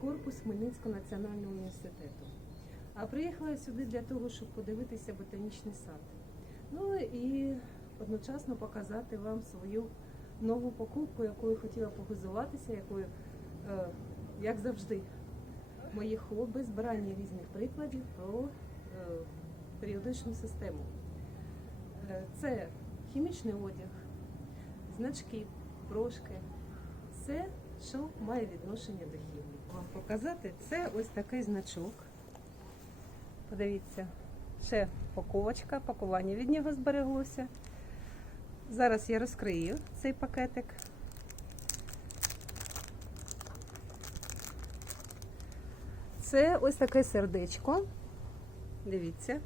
корпус Хмельницького національного університету. А приїхала сюди для того, щоб подивитися ботанічний сад. Ну і одночасно показати вам свою нову покупку, якою хотіла похизуватися, якою, е, як завжди, мої хобі, збирання різних прикладів про е, періодичну систему. Е, Це хімічний одяг, значки, брошки, все, що має відношення до хімії. Вам показати це ось такий значок. Подивіться, ще паковочка, пакування від нього збереглося. Зараз я розкрию цей пакетик. Це ось таке сердечко. Дивіться.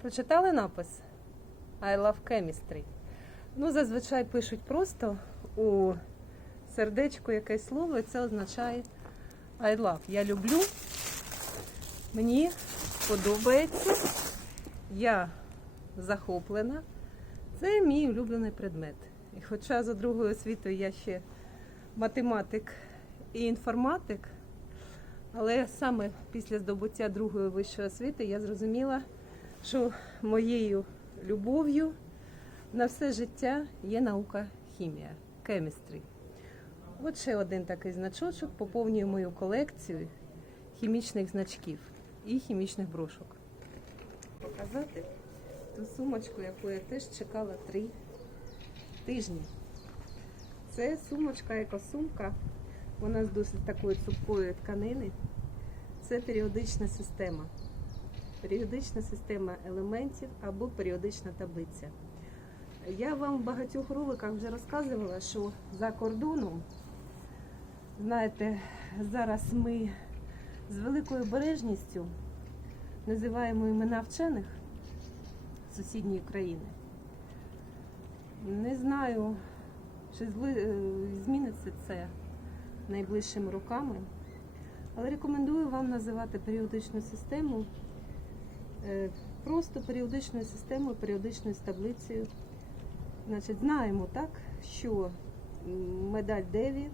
Прочитали напис I love chemistry. Ну, зазвичай пишуть просто у сердечку якесь слово, і це означає I love. Я люблю. Мені подобається. Я захоплена. Це мій улюблений предмет. І хоча за другою освітою я ще математик і інформатик, але саме після здобуття другої вищої освіти я зрозуміла, що моєю любов'ю на все життя є наука хімія, chemistry. От ще один такий значочок поповнює мою колекцію хімічних значків і хімічних брошок. Показати ту сумочку, яку я теж чекала три тижні. Це сумочка, екосумка. Вона з досить такої цупкої тканини. Це періодична система. Періодична система елементів або періодична таблиця. Я вам в багатьох роликах вже розказувала, що за кордоном, знаєте, зараз ми з великою обережністю називаємо імена вчених сусідньої країни. Не знаю, чи е, зміниться це найближчими роками, але рекомендую вам називати періодичну систему е, просто періодичною системою, періодичною таблицею. Значить, знаємо так, що медаль Деві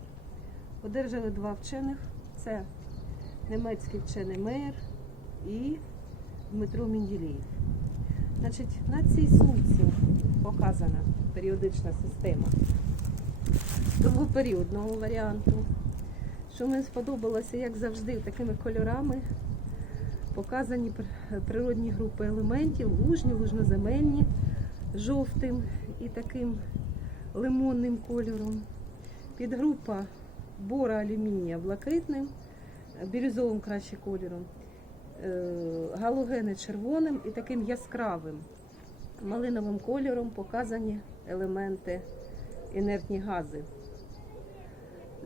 одержали два вчених. Це німецький вчений Мейер і Дмитро Мінділєєв. Значить, на цій сумці показана періодична система довгоперіодного варіанту. Що мені сподобалося, як завжди, такими кольорами показані природні групи елементів, лужні, лужноземельні, жовтим і таким лимонним кольором. Підгрупа бора алюмінія блакитним, бірюзовим краще кольором, е, галогени червоним і таким яскравим малиновим кольором показані елементи інертні гази.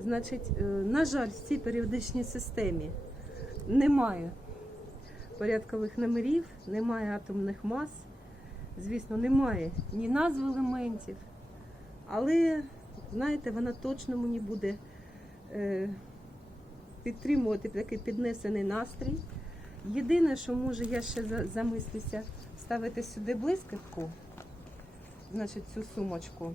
Значить, е, на жаль, в цій періодичній системі немає порядкових номерів, немає атомних мас. Звісно, немає ні назв елементів, але, знаєте, вона точно мені буде е, підтримувати такий піднесений настрій. Єдине, що може я ще за- замислюся, ставити сюди блискавку, значить цю сумочку.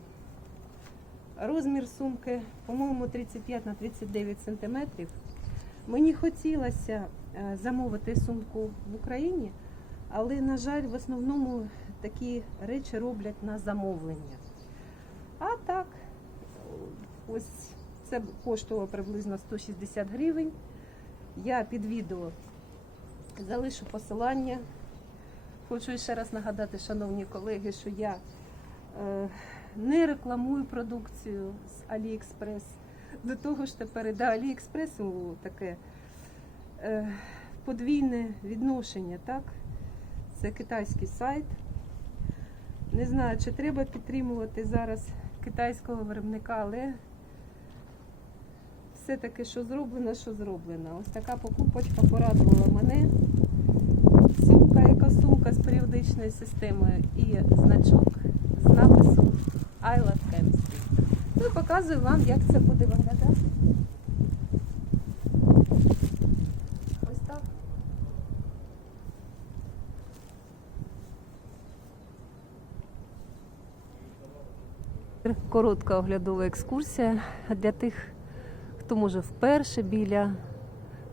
Розмір сумки, по-моєму, 35 на 39 сантиметрів. Мені хотілося е, замовити сумку в Україні, але, на жаль, в основному такі речі роблять на замовлення. А так, ось це коштувало приблизно 160 гривень. Я під відео залишу посилання. Хочу ще раз нагадати, шановні колеги, що я е, не рекламую продукцію з Аліекспрес. До того ж тепер до Аліекспресу таке е, подвійне відношення, так? Це китайський сайт. Не знаю, чи треба підтримувати зараз китайського виробника, але все-таки, що зроблено, що зроблено. Ось така покупочка порадувала мене. Сумка, екосумка з періодичною системою і значок з написом I love chemistry. Ну і показую вам, як це буде виглядати. Ось так. Коротка оглядова екскурсія для тих хто може вперше біля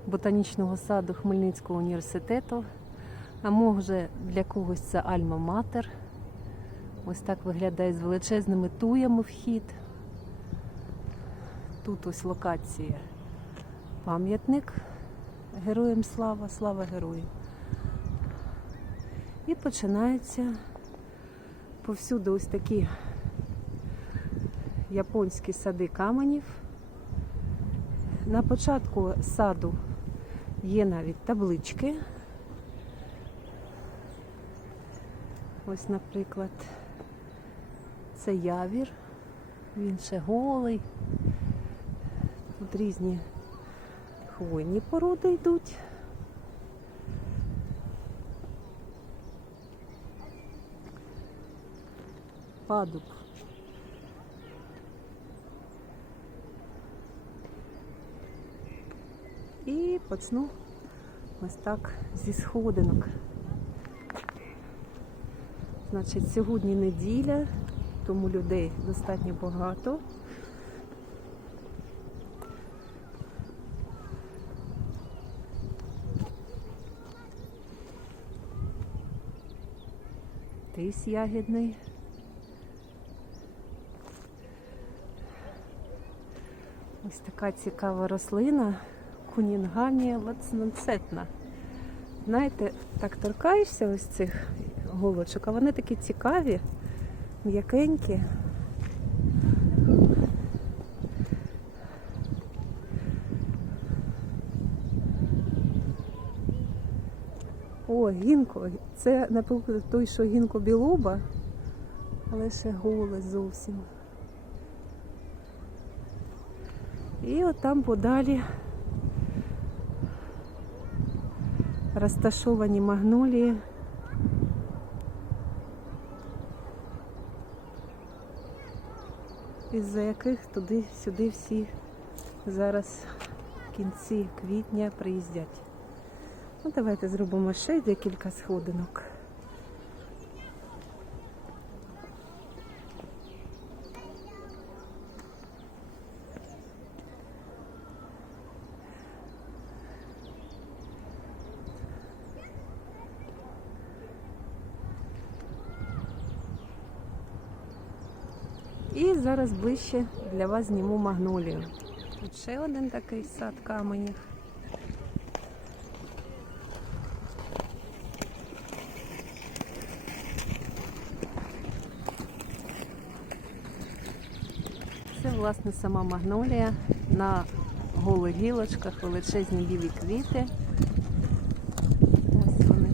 ботанічного саду Хмельницького університету, а може для когось це Альма-Матер. Ось так виглядає з величезними туями вхід. Тут ось локація. Пам'ятник Героям слава, слава героям. І починаються повсюди ось такі японські сади каменів. На початку саду є навіть таблички. Ось, наприклад, це явір, він ще голий. Тут різні хвойні породи йдуть. Падуб. І почну ось так зі сходинок. Значить, сьогодні неділя, тому людей достатньо багато. Тис ягідний. Ось така цікава рослина Кунінганія лацнанцетна. Знаєте, так торкаєшся ось цих голочок, а вони такі цікаві, м'якенькі. О, гінко. Це, наприклад, той, що гінко білоба, але ще голе зовсім. І от там подалі розташовані магнолії. Із-за яких туди-сюди всі зараз в кінці квітня приїздять. Ну, давайте зробимо ще декілька сходинок. І зараз ближче для вас зніму магнолію. Тут ще один такий сад каменів. Це власне сама магнолія на голих гілочках, величезні білі квіти. Ось вони.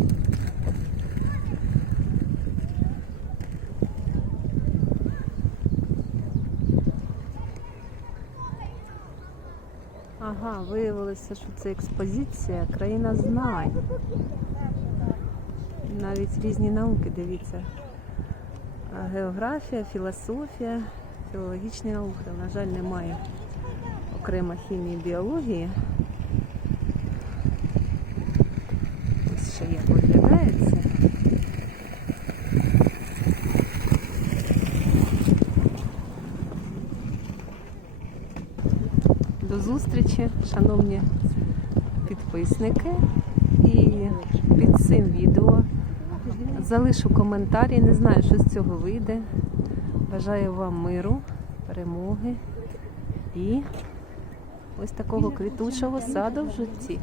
Ага, виявилося, що це експозиція країна знань. Навіть різні науки, дивіться. Географія, філософія, філологічні науки. На жаль, немає окремо хімії біології. Ось ще як виглядає це. До зустрічі, шановні підписники. І під цим відео залишу коментарі. Не знаю, що з цього вийде. Бажаю вам миру, перемоги і ось такого квітучого саду в житті.